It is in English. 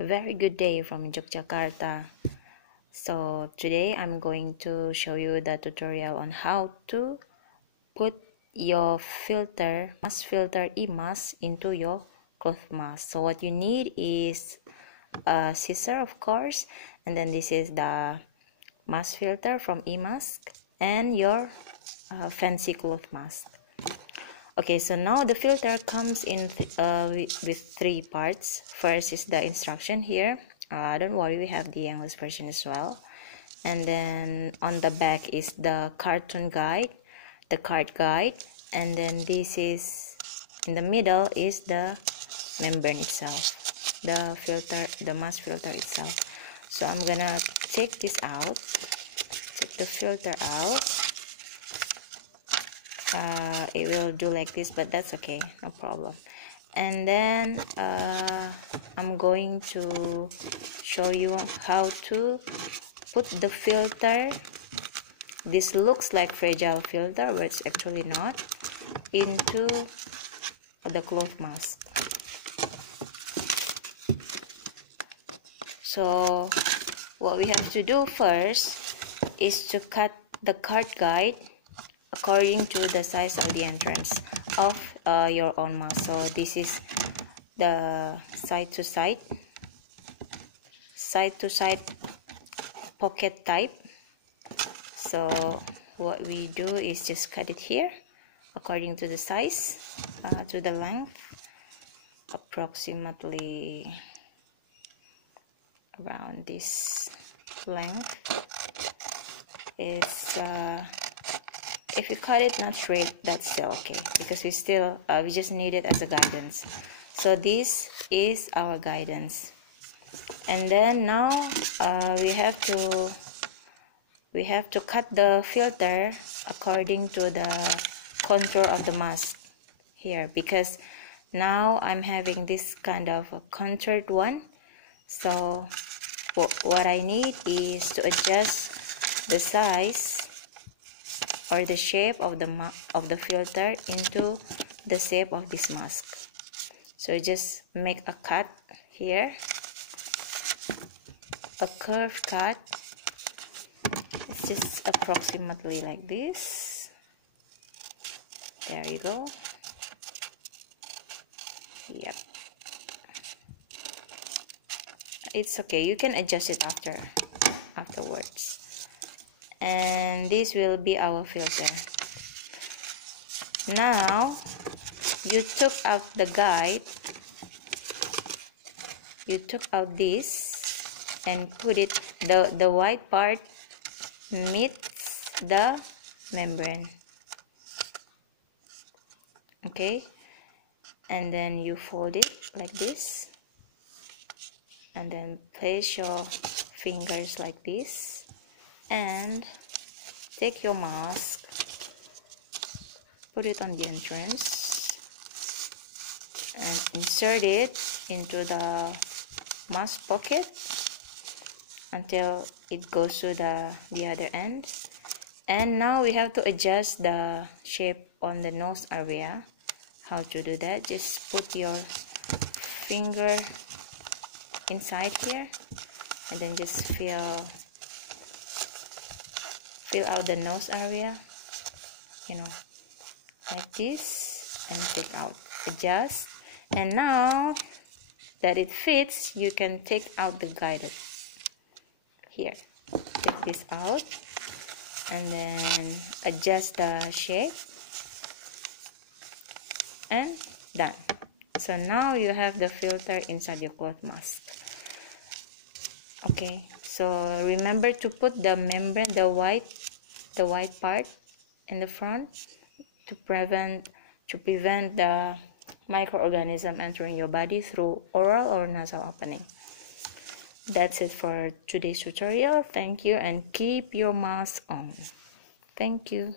A very good day from Yogyakarta. So today I'm going to show you the tutorial on how to put your filter, mask filter IIMASK into your cloth mask. So what you need is a scissor, of course, and then this is the mask filter from IIMASK and your fancy cloth mask. Okay, so now the filter comes in with three parts. First is the instruction here. Don't worry, we have the English version as well. And then on the back is the cartoon guide, the card guide, and then this is in the middle is the membrane itself, the filter, the mask filter itself. So I'm gonna take this out, take the filter out. It will do like this, but that's okay, no problem. And then I'm going to show you how to put the filter. This looks like fragile filter, but it's actually not, into the cloth mask. So what we have to do first is to cut the card guide according to the size of the entrance of your own mask. So this is the side to side pocket type. So what we do is just cut it here according to the size, to the length, approximately around this length. Is if you cut it not straight, that's still okay, because we just need it as a guidance. So this is our guidance, and then now we have to cut the filter according to the contour of the mask here, because now I'm having this kind of a contoured one. So what I need is to adjust the size or the shape of the filter into the shape of this mask. So just make a cut here, a curved cut. It's just approximately like this. There you go. Yep, it's okay, you can adjust it afterwards. And this will be our filter. Now you took out the guide, you took out this and put it, the white part meets the membrane, okay, and then you fold it like this, and then place your fingers like this, and take your mask, put it on the entrance, and insert it into the mask pocket until it goes to the other end. And now we have to adjust the shape on the nose area. How to do that? Just put your finger inside here, and then just feel out the nose area, you know, like this, and take out, adjust. And now that it fits, you can take out the guide here, take this out, and then adjust the shape, and done. So now you have the filter inside your cloth mask. Okay, so remember to put the membrane, the white part in the front, to prevent the microorganism entering your body through oral or nasal opening. That's it for today's tutorial. Thank you, and keep your mask on. Thank you.